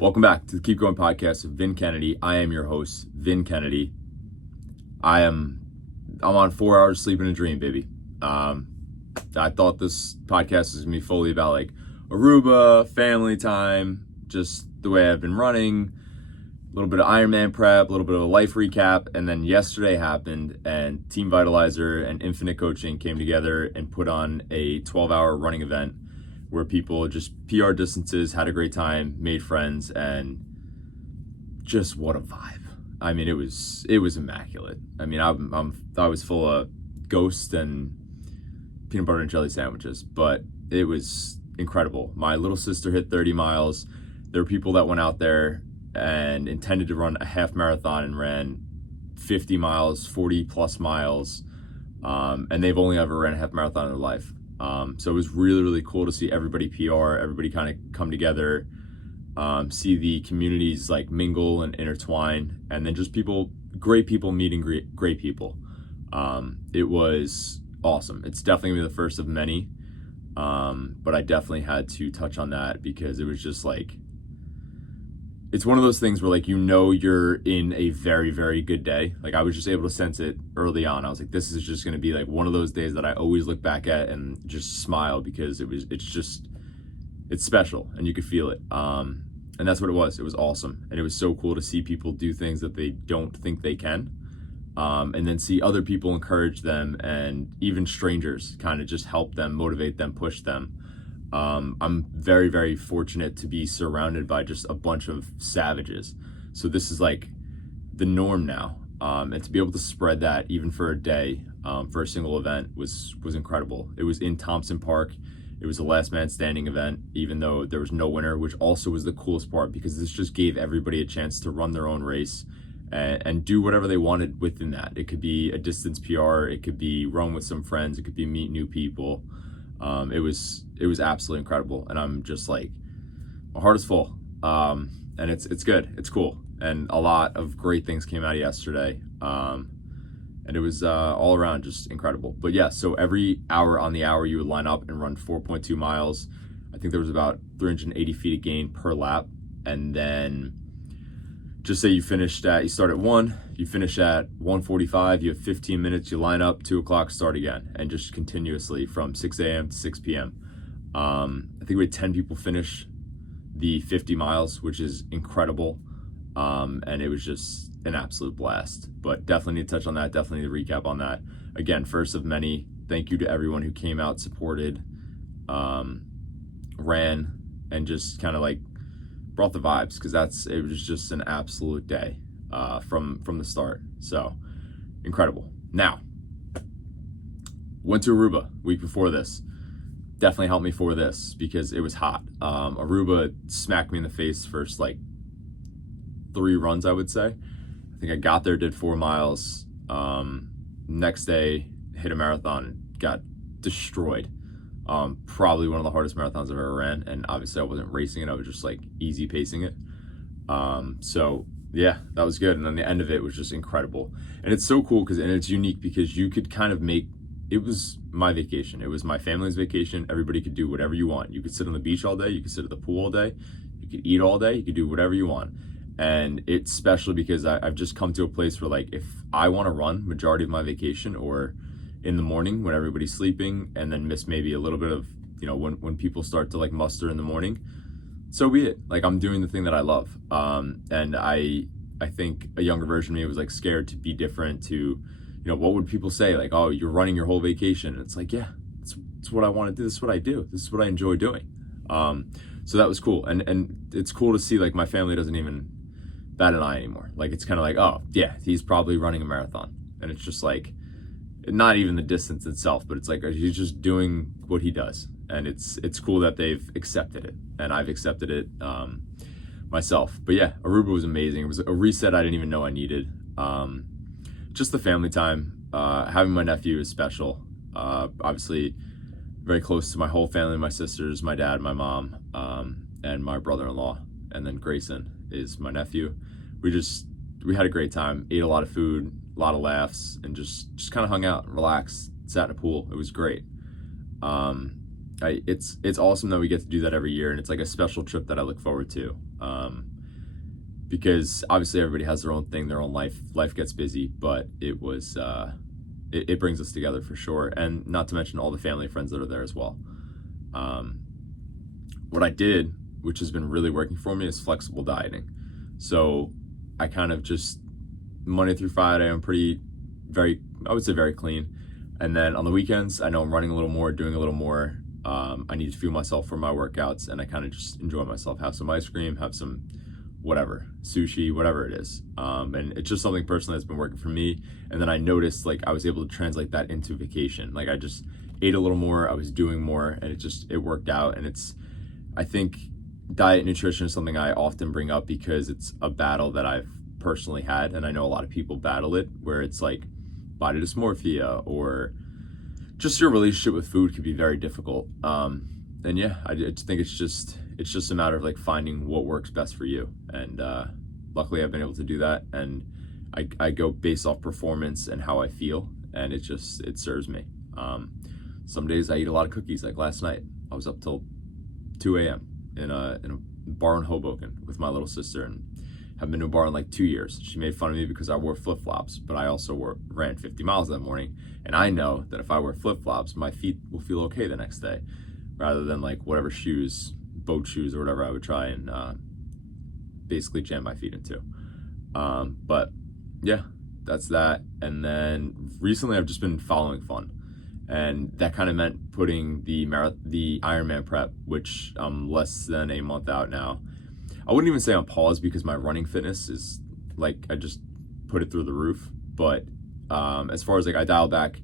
Welcome back to the Keep Going podcast with Vin Kennedy. I am your host, Vin Kennedy. I'm on 4 hours sleep in a dream, baby. I thought this podcast was gonna be fully about like Aruba, family time, just the way I've been running, a little bit of Ironman prep, a little bit of a life recap, and then yesterday happened and Team Vitalizer and Infinite Coaching came together and put on a 12-hour running event where people just PR distances, had a great time, made friends, and just what a vibe. I mean, it was immaculate. I mean, I was full of ghosts and peanut butter and jelly sandwiches, but it was incredible. My little sister hit 30 miles. There were people that went out there and intended to run a half marathon and ran 50 miles, 40 plus miles, and they've only ever ran a half marathon in their life. So it was really, really cool to see everybody PR, everybody kind of come together, see the communities like mingle and intertwine, and then just great people meeting great people. It was awesome. It's definitely gonna be the first of many, but I definitely had to touch on that because it was just like, it's one of those things where like, you're in a very, very good day. Like I was just able to sense it early on. I was like, this is just going to be like one of those days that I always look back at and just smile because it's special and you could feel it. And that's what it was. It was awesome. And it was so cool to see people do things that they don't think they can. And then see other people encourage them and even strangers kind of just help them, motivate them, push them. I'm very, very fortunate to be surrounded by just a bunch of savages. So this is like the norm now. And to be able to spread that even for a day, for a single event was incredible. It was in Thompson Park. It was a last man standing event, even though there was no winner, which also was the coolest part because this just gave everybody a chance to run their own race and do whatever they wanted within that. It could be a distance PR, it could be run with some friends, it could be meet new people. It was absolutely incredible, and I'm just like, my heart is full, and it's good, it's cool, and a lot of great things came out yesterday, and it was all around just incredible. But yeah, so every hour on the hour you would line up and run 4.2 miles. I think there was about 380 feet of gain per lap, and then just say you start at 1, you finish at 1:45, you have 15 minutes, you line up, 2 o'clock, start again, and just continuously from 6 a.m. to 6 p.m. I think we had 10 people finish the 50 miles, which is incredible. And it was just an absolute blast, but definitely need to touch on that. Definitely need to recap on that. Again, first of many, thank you to everyone who came out, supported, ran, and just kind of like brought the vibes, because it was just an absolute day from the start. So incredible. Now, went to Aruba week before this. Definitely helped me for this because it was hot. Aruba smacked me in the face first like 3 runs, I would say. I think I got there, did 4 miles. Next day, hit a marathon, got destroyed. Probably one of the hardest marathons I've ever ran, and obviously I wasn't racing it, I was just like easy pacing it. So yeah, that was good, and then the end of it was just incredible. And it's so cool and it's unique because you could kind of it was my vacation, it was my family's vacation. Everybody could do whatever you want. You could sit on the beach all day, you could sit at the pool all day, you could eat all day, you could do whatever you want. And it's special because I've just come to a place where like, if I want to run majority of my vacation or in the morning when everybody's sleeping, and then miss maybe a little bit of, when people start to like muster in the morning, so be it. Like, I'm doing the thing that I love. And I think a younger version of me was like scared to be different, to, what would people say? Like, oh, you're running your whole vacation. And it's like, yeah, it's what I want to do. This is what I do. This is what I enjoy doing. So that was cool. And it's cool to see like my family doesn't even bat an eye anymore. Like, it's kind of like, oh yeah, he's probably running a marathon. And it's just like, not even the distance itself, but it's like he's just doing what he does, and it's cool that they've accepted it, and I've accepted it myself. But yeah, Aruba was amazing. It was a reset I didn't even know I needed. Just the family time, having my nephew is special. Obviously, very close to my whole family, my sisters, my dad, my mom, and my brother-in-law, and then Grayson is my nephew. We had a great time, ate a lot of food, a lot of laughs, and just kind of hung out, relaxed, sat in a pool. It was great. It's awesome that we get to do that every year, and it's like a special trip that I look forward to. because obviously everybody has their own thing, their own life gets busy, but it was it brings us together for sure, and not to mention all the family and friends that are there as well. What I did, which has been really working for me, is flexible dieting. So I kind of just Monday through Friday, I'm I would say very clean. And then on the weekends, I know I'm running a little more, doing a little more. I need to fuel myself for my workouts, and I kind of just enjoy myself, have some ice cream, have some whatever, sushi, whatever it is. And it's just something personally that's been working for me. And then I noticed like I was able to translate that into vacation. Like I just ate a little more, I was doing more, and it worked out. And I think diet and nutrition is something I often bring up because it's a battle that I've personally had, and I know a lot of people battle it, where it's like body dysmorphia or just your relationship with food can be very difficult. And yeah, I just think it's just a matter of like finding what works best for you. And luckily I've been able to do that, and I go based off performance and how I feel, and it serves me. Some days I eat a lot of cookies. Like last night, I was up till 2 a.m. in a bar in Hoboken with my little sister, and have been to a bar in like 2 years. She made fun of me because I wore flip-flops, but I also ran 50 miles that morning, and I know that if I wear flip-flops, my feet will feel okay the next day, rather than like whatever shoes, boat shoes or whatever I would try and basically jam my feet into. But yeah, that's that. And then recently I've just been following fun, and that kind of meant putting the Ironman prep, which I'm less than a month out now. I wouldn't even say on pause because my running fitness is like, I just put it through the roof. But as far as like I dial back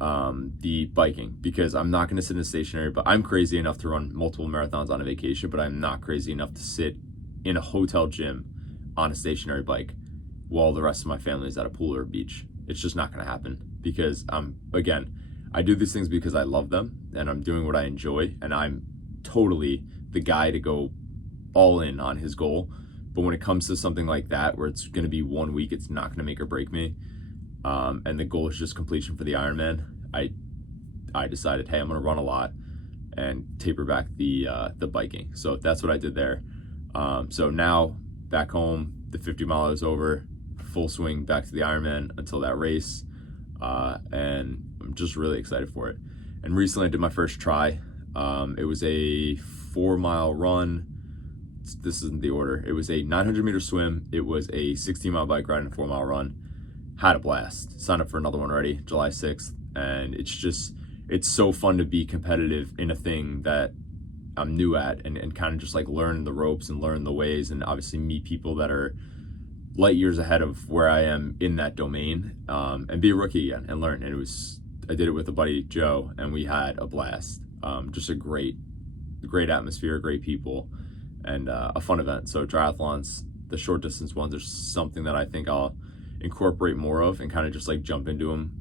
the biking, because I'm not going to sit in a stationary, but I'm crazy enough to run multiple marathons on a vacation, but I'm not crazy enough to sit in a hotel gym on a stationary bike while the rest of my family is at a pool or a beach. It's just not going to happen, because I do these things because I love them and I'm doing what I enjoy, and I'm totally the guy to go all in on his goal. But when it comes to something like that, where it's going to be 1 week, it's not going to make or break me, and the goal is just completion for the Ironman, I decided, hey, I'm going to run a lot and taper back the biking. So that's what I did there. So now back home, the 50 mile is over, full swing back to the Ironman until that race, and I'm just really excited for it. And recently I did my first try. It was a 4 mile run. This isn't the order. It was a 900 meter swim. It was a 16 mile bike ride and a 4 mile run. Had a blast. Signed up for another one already, July 6th. And it's so fun to be competitive in a thing that I'm new at, and kind of just like learn the ropes and learn the ways, and obviously meet people that are light years ahead of where I am in that domain, and be a rookie again and learn. And I did it with a buddy, Joe, and we had a blast. Just a great atmosphere, great people, and a fun event. So triathlons, the short distance ones, are something that I think I'll incorporate more of and kind of just like jump into them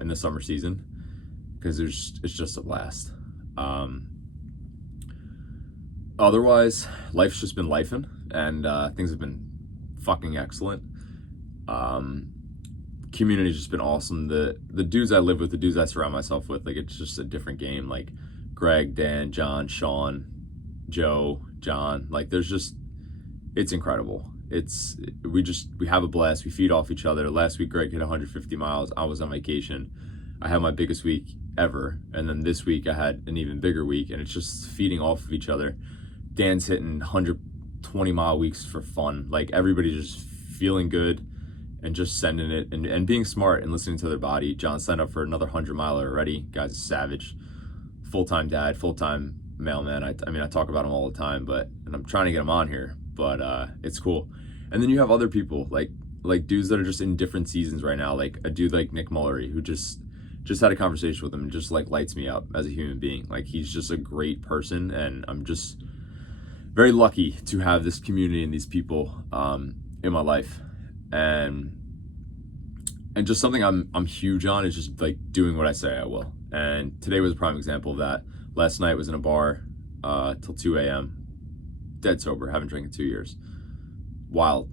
in the summer season, because it's just a blast. Otherwise, life's just been lifing, and things have been fucking excellent. Community's just been awesome. The dudes I live with, the dudes I surround myself with, like, it's just a different game. Like Greg, Dan, John, Sean, Joe, John, like it's incredible. We have a blast. We feed off each other. Last week Greg hit 150 miles. I was on vacation. I had my biggest week ever, and then this week I had an even bigger week, and it's just feeding off of each other. Dan's hitting 120 mile weeks for fun. Like, everybody's just feeling good and just sending it and being smart and listening to their body. John signed up for another 100 miler already. Guy's a savage. Full-time dad, full-time mailman. I mean, I talk about him all the time, and I'm trying to get him on here, but it's cool. And then you have other people, like dudes that are just in different seasons right now, like a dude like Nick Mullery, who just had a conversation with him and just like lights me up as a human being. Like, he's just a great person, and I'm just very lucky to have this community and these people in my life. And just something I'm huge on is just like doing what I say I will. And today was a prime example of that. Last night was in a bar till 2 a.m. Dead sober, haven't drank in 2 years. Wild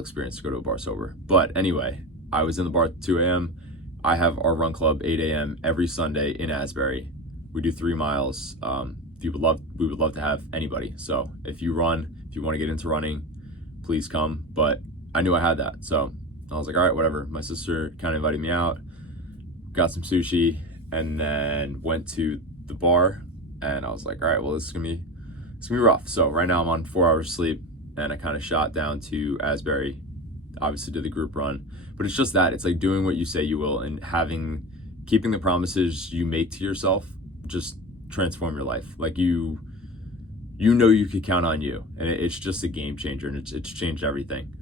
experience to go to a bar sober. But anyway, I was in the bar at 2 a.m. I have our run club 8 a.m. every Sunday in Asbury. We do 3 miles we would love to have anybody. So if you want to get into running, please come. But I knew I had that, so I was like, all right, whatever. My sister kind of invited me out, got some sushi, and then went to the bar, and I was like, all right, well, this is gonna be rough. So right now I'm on 4 hours sleep, and I kind of shot down to Asbury, obviously did the group run. But it's just that, it's like doing what you say you will, and keeping the promises you make to yourself just transform your life. Like you could count on you, and it's just a game changer, and it's changed everything.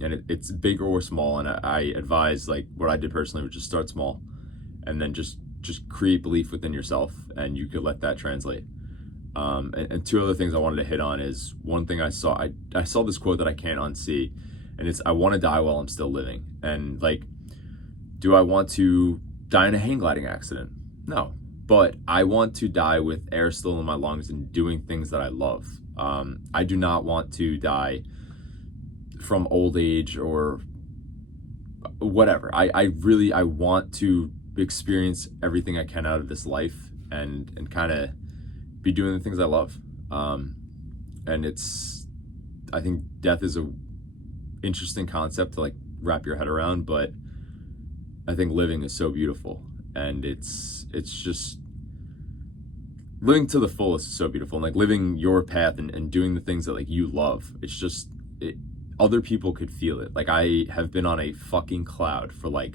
And it's big or small, and I advise, like what I did personally was just start small, and then just create belief within yourself, and you could let that translate. And two other things I wanted to hit on is, one thing I saw this quote that I can't unsee, and it's, I want to die while I'm still living. And like, do I want to die in a hang gliding accident? No, but I want to die with air still in my lungs and doing things that I love. I do not want to die from old age or whatever. I want to experience everything I can out of this life, and kind of be doing the things I love. And I think death is a interesting concept to like wrap your head around, but I think living is so beautiful, and it's just living to the fullest is so beautiful, and like living your path and doing the things that like you love. It's just other people could feel it. Like I have been on a fucking cloud for like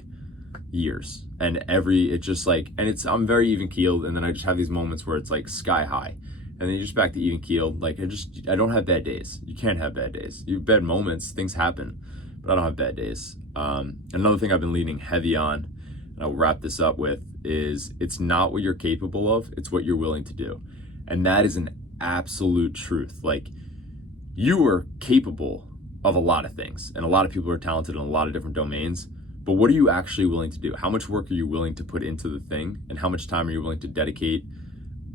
years, and I'm very even keeled, and then I just have these moments where it's like sky high, and then you're just back to even keeled. Like I don't have bad days. You can't have bad days. You have bad moments, things happen, but I don't have bad days. Another thing I've been leaning heavy on, and I'll wrap this up with, is it's not what you're capable of, it's what you're willing to do. And that is an absolute truth. Like, you are capable of a lot of things, and a lot of people are talented in a lot of different domains, but what are you actually willing to do? How much work are you willing to put into the thing, and how much time are you willing to dedicate?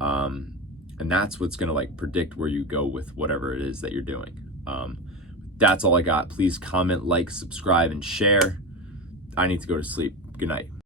And that's what's gonna like predict where you go with whatever it is that you're doing. That's all I got. Please comment, like, subscribe, and share. I need to go to sleep. Good night.